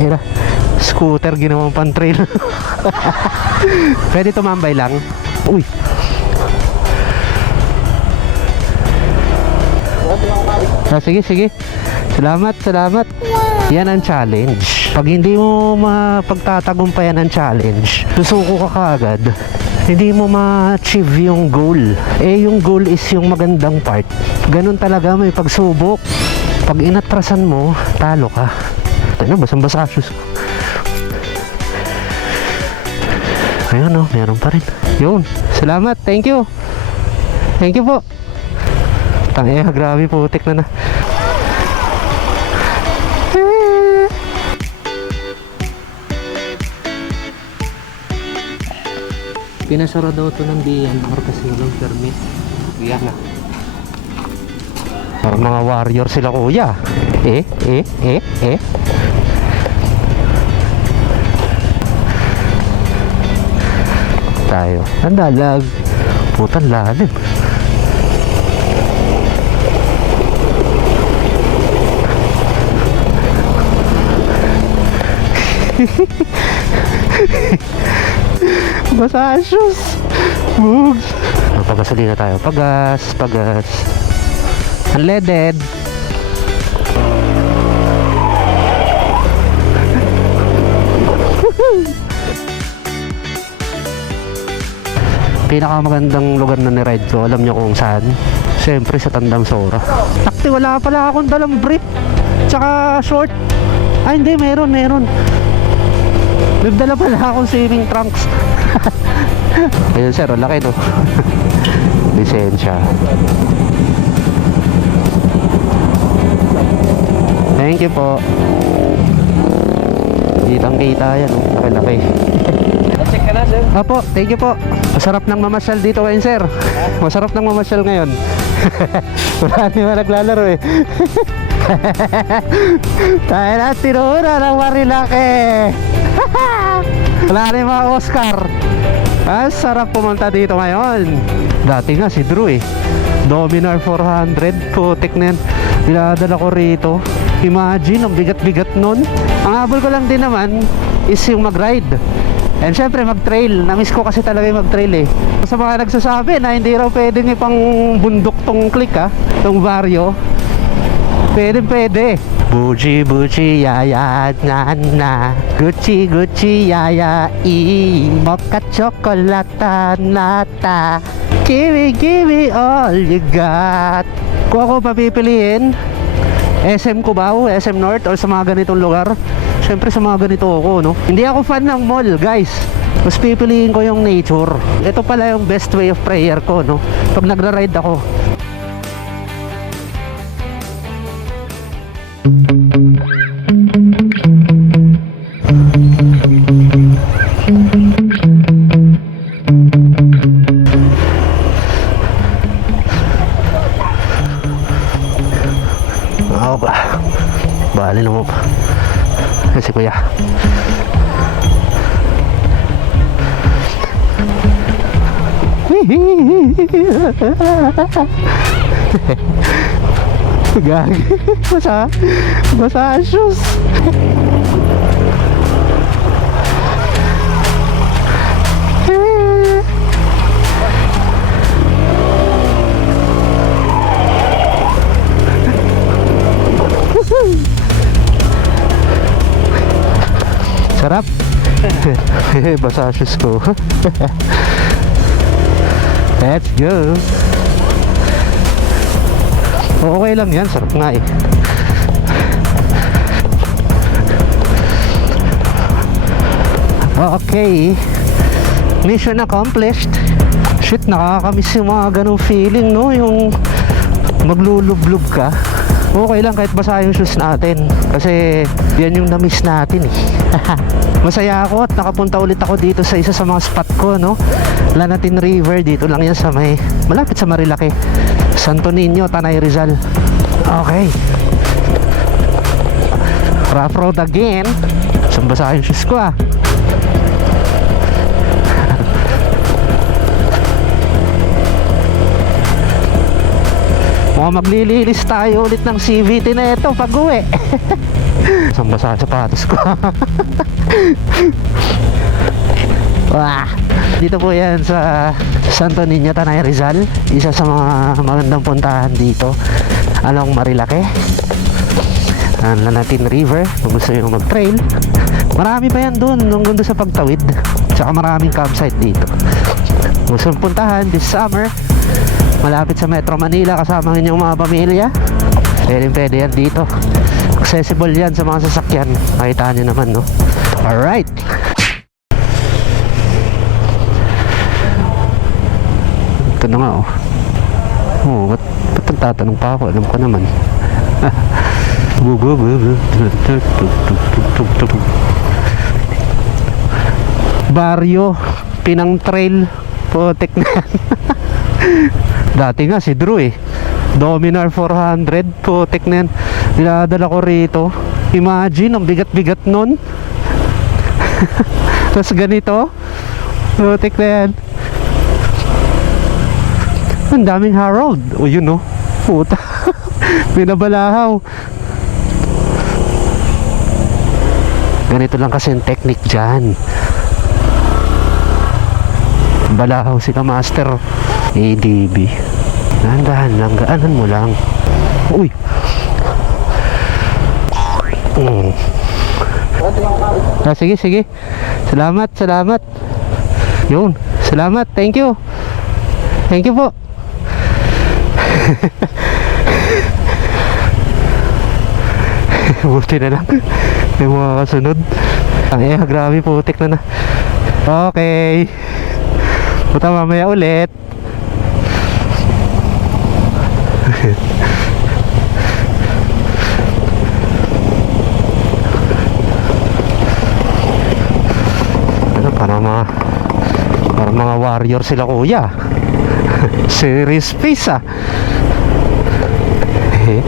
Ira, scooter ginawang pan trail. Pwede tumambay lang. Uy. Ah, sige, sige. Salamat, salamat. Yan ang challenge. Pag hindi mo mapagtatagumpayan ang challenge, susuko ka kaagad, hindi mo ma-achieve yung goal. Eh, yung goal is yung magandang part. Ganun talaga may pagsubok. Pag inatrasan mo, talo ka. Tayo basang-basa shoes ko. Ayun oh, meron pa rin. Yun, salamat, thank you. Thank you po. Tangina, grabe putik na na. Pinasara daw to ng DNR kasi walang permit. Yan na. Parang mga warrior sila kuya. Eh, eh, eh, eh. Tayo. Ang dalag. Putan lalim. Basa shoes. Bugs. Pagasolina tayo. Pagas, pagas. Unleaded. Pinakamagandang lugar na ni-ride ko, alam niyo kung saan? Siyempre sa Tandang Sora. Takti, wala pala akong dalang brief. Tsaka short. Ay, hindi, meron, meron. May dala pala akong swimming trunks. Ayun sir, laki no. Lisensya. Thank you po. Kitang kita yan, oh. laki-laki. Na, sir. Apo, thank you po. Masarap nang mamasyal dito ngayon, sir. Masarap nang mamasyal ngayon. Wala naman naglalaro eh. Tayo na, tinura ng Marilake. Wala yung mga Oscar. Ah, sarap pumunta dito ngayon. Dati nga si Drew eh. Dominar 400. Putik na yan. Dinadala ko rito. Imagine, ang bigat-bigat nun. Ang habol ko lang din naman is yung mag-ride. And syempre mag-trail. Namiss ko kasi talaga yung mag-trail eh. Sa mga nagsasabi na hindi raw pwedeng ipang bundok tong click ha. Tong baryo. Pwede, pwede. Buji, buji, yaya, na, na. Gucci, Gucci, yaya, i. Mocha chocolate, nata. Give me all you got. Kung ako papipiliin, SM Cubao, SM North, or sa mga ganitong lugar, syempre sa mga ganito ako, no? Hindi ako fan ng mall, guys. Mas pipiliin ko yung nature. Ito pala yung best way of prayer ko, no? Pag nagra-ride ako. Ako Gag. Basa. Basa ang. Sarap. Basa shoes ko. Let's go. Okay lang yan, sarap nga eh. Okay. Mission accomplished. Shit, nakakamiss yung mga ganong feeling, no? Yung maglulublog ka. Okay lang kahit basa yung shoes natin. Kasi yan yung na-miss natin eh. Masaya ako at nakapunta ulit ako dito sa isa sa mga spot ko, no? Lanatin River, dito lang yan sa may, malapit sa Marilake. Santo Niño, Tanay Rizal. Okay. Rough road again. Saan basa yung shoes ko ah? Mukhang maglililis tayo ulit ng CVT na ito pag uwi. Saan basa ang sapatos ko? Wah! Dito po yan sa Santo Niño, Tanay Rizal. Isa sa mga magandang puntahan dito. Along Marilake. Ang Lanatin River. Kung gusto nyo mag-trail. Marami pa yan doon. Nung gundo sa pagtawid. Tsaka maraming campsite dito. Gusto puntahan this summer. Malapit sa Metro Manila kasama ng inyong mga pamilya. Pwede pwede yan dito. Accessible yan sa mga sasakyan. Makita nyo naman, no? Alright. Ito na nga, oh. Oh, ba't, ba't nagtatanong pa ako? Alam ko naman. Baryo, Pinang Trail, Putek na. Dati nga si Drew eh. Dominar 400, putek na yan. Dinadala ko rito. Imagine, ang bigat-bigat nun. Tapos ganito. Putek na yan. Ang daming Harold. O yun oh. Puta. Pinabalahaw. Ganito lang kasi ang technique dyan. Balahaw sila master. ADB. Dahan-dahan lang. Gaanan mo lang. Uy. Mm. Ah, sige, sige. Salamat, salamat. Yun. Salamat. Thank you. Thank you po. Buti na lang. May mga kasunod. Ang eh, grabe putik na na. Okay. Puta mamaya ulit. Ano, para mga para mga warrior sila kuya. Serious face ah. Eh,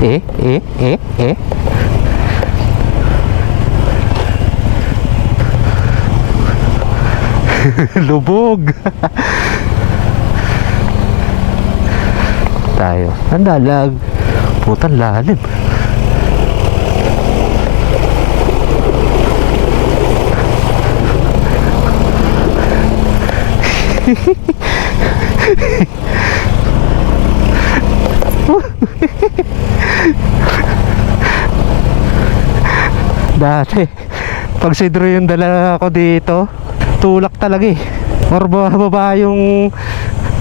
eh, eh, eh, eh. Lubog. Tayo. Ang dalag. Putang lalim. Dati, pag si Drew yung dala ko dito, tulak talaga eh. Or baba yung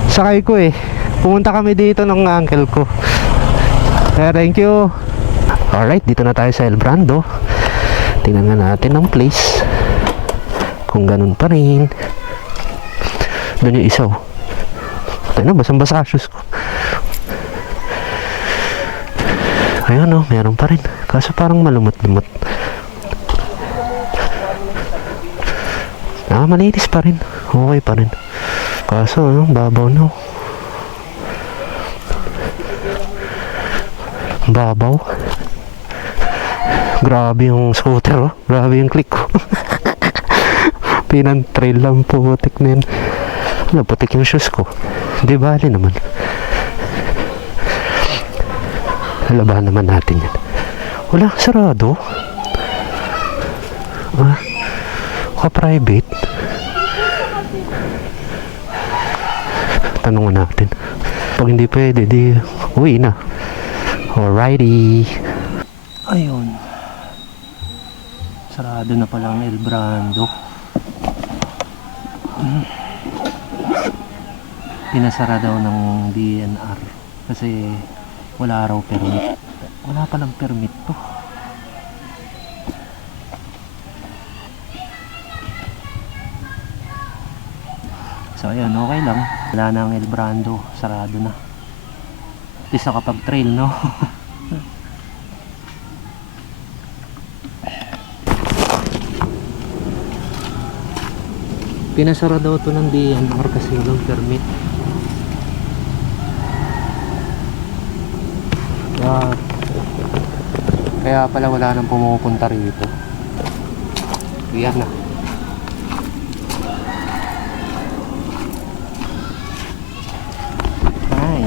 sakay ko eh. Pumunta kami dito ng uncle ko. Kaya thank you. Alright, dito na tayo sa El Brando. Tingnan nga natin ang place. Kung ganun pa rin. Doon yung isaw. Tayo na, basang-basa shoes ko. Ayun oh, meron pa rin. Kaso parang malumot-lumot. Ah, malinis pa rin. Okay pa rin. Kaso, ano, babaw na. oh. Babaw. Grabe yung scooter, oh. Grabe yung click ko. Pinantrail lang po, putik na yun. Ano, putik yung shoes ko. Di bali naman. Labahan naman natin yan. Wala, sarado. Ah, ka-private. Tanungan natin. Pag hindi pwede, di uwi na. Alrighty. Ayun. Sarado na pala ang El Brando. Pinasara daw ng DNR kasi wala raw permit. Wala palang permit to. So ayan, okay lang. Wala na ang El Brando, sarado na. At least nakapag-trail, no? Pinasara daw to ng DNR kasi walang permit. Kaya, kaya pala wala nang pumupunta rito. Yan na. Ay.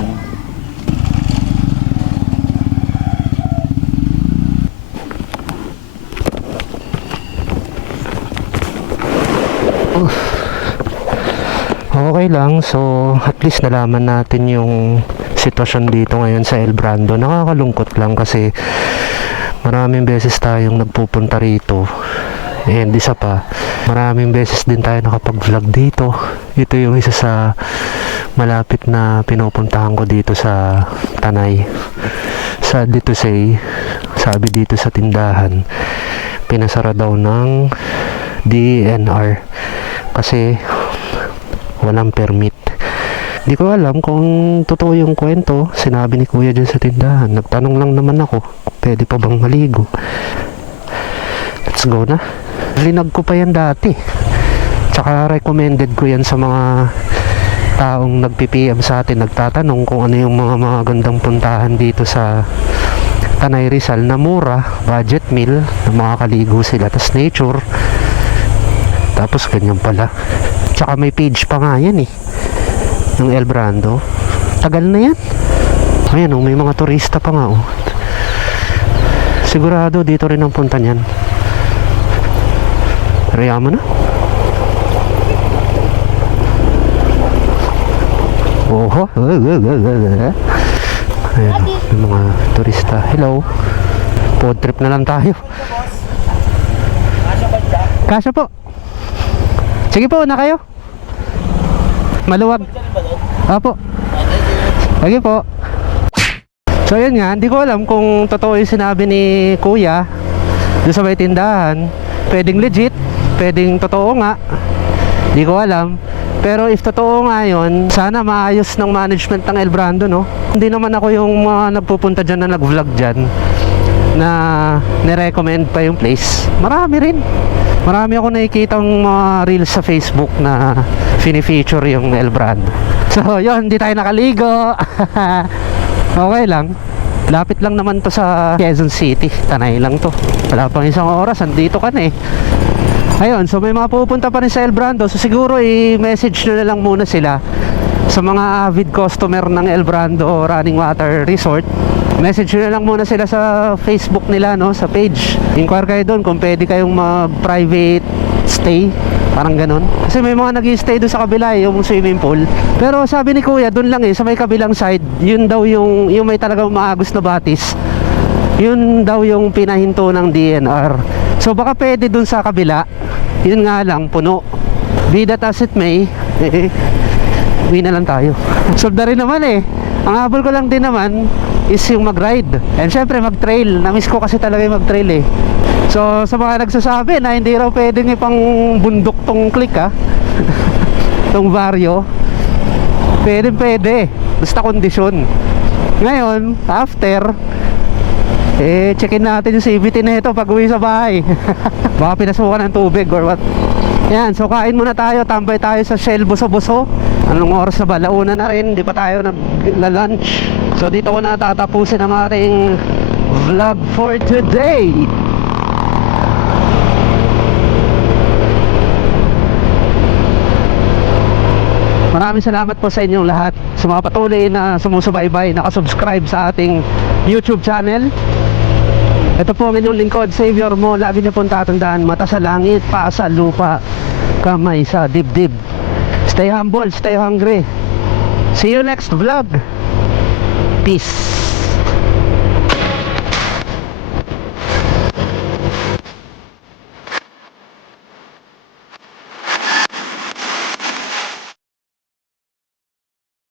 Okay lang, so at least nalaman natin yung sitwasyon dito ngayon sa El Brando. Nakakalungkot lang kasi maraming beses tayong nagpupunta rito. And isa pa, maraming beses din tayo nakapag-vlog dito. Ito yung isa sa malapit na pinupuntahan ko dito sa Tanay. Sad to say, sabi dito sa tindahan, pinasara daw ng DNR kasi walang permit. Di ko alam kung totoo yung kwento. Sinabi ni kuya dyan sa tindahan. Nagtanong lang naman ako, pwede pa bang maligo? Let's go na. Linag ko pa yan dati. Tsaka recommended ko yan sa mga taong nagpi-PM sa atin, nagtatanong kung ano yung mga mga gandang puntahan dito sa Tanay Rizal na mura, budget meal, na makakaligo sila, tas nature. Tapos ganyan pala. Tsaka may page pa nga yan eh. Yung El Brando. Tagal na yan. Ayan oh, may mga turista pa nga oh. Sigurado dito rin ang punta niyan. Pero na. Oho. Ayan, may mga turista. Hello. Food trip na lang tayo. Kasya po. Sige po, na kayo. Maluwag. Apo. Sige po. So yun nga, hindi ko alam kung totoo yung sinabi ni Kuya doon sa may tindahan. Pwedeng legit, pwedeng totoo nga. Hindi ko alam. Pero if totoo nga yun, sana maayos ng management ng El Brando, no? Hindi naman ako yung mga nagpupunta dyan na nag-vlog dyan na nirecommend pa yung place. Marami rin. Marami ako nakikita mga reels sa Facebook na fini-feature yung El Brando. So, yun, hindi tayo nakaligo. okay lang. Lapit lang naman to sa Quezon City. Tanay lang to. Wala pang isang oras, andito ka na eh. Ayun, so may mga pupunta pa rin sa El Brando. So siguro i-message nyo na lang muna sila sa mga avid customer ng El Brando Running Water Resort. Message na lang muna sila sa Facebook nila, no? Sa page. Inquire kayo doon kung pwede kayong mag-private stay. Parang ganun. Kasi may mga nag stay doon sa kabila, eh, yung swimming pool. Pero sabi ni Kuya, doon lang eh, sa may kabilang side, yun daw yung, yung may talagang maagos na batis. Yun daw yung pinahinto ng DNR. So baka pwede dun sa kabila. Yun nga lang, puno. Be that as it may, eh, uwi na lang tayo. Solve na rin naman eh. Ang habol ko lang din naman is yung mag-ride. And syempre mag-trail. Namiss ko kasi talaga yung mag-trail eh. So sa mga nagsasabi na hindi raw pwedeng ipang bundok tong click ha. tong baryo. Pwede pwede. Basta kondisyon. Ngayon, after, eh, checkin natin yung CVT na ito pag uwi sa bahay. Baka pinasukan ng tubig or what. Yan, so kain muna tayo, tambay tayo sa Shell Buso-Buso. Anong oras na ba? Launa na rin, di pa tayo nag-lunch. So dito ko na tatapusin ang ating vlog for today. Maraming salamat po sa inyong lahat sa mga patuloy na sumusubaybay, nakasubscribe sa ating YouTube channel. Ito po ang inyong lingkod, Savior mo, lagi niyo pong tatandaan, mata sa langit, paa sa lupa, kamay sa dibdib. Stay humble, stay hungry. See you next vlog. Peace.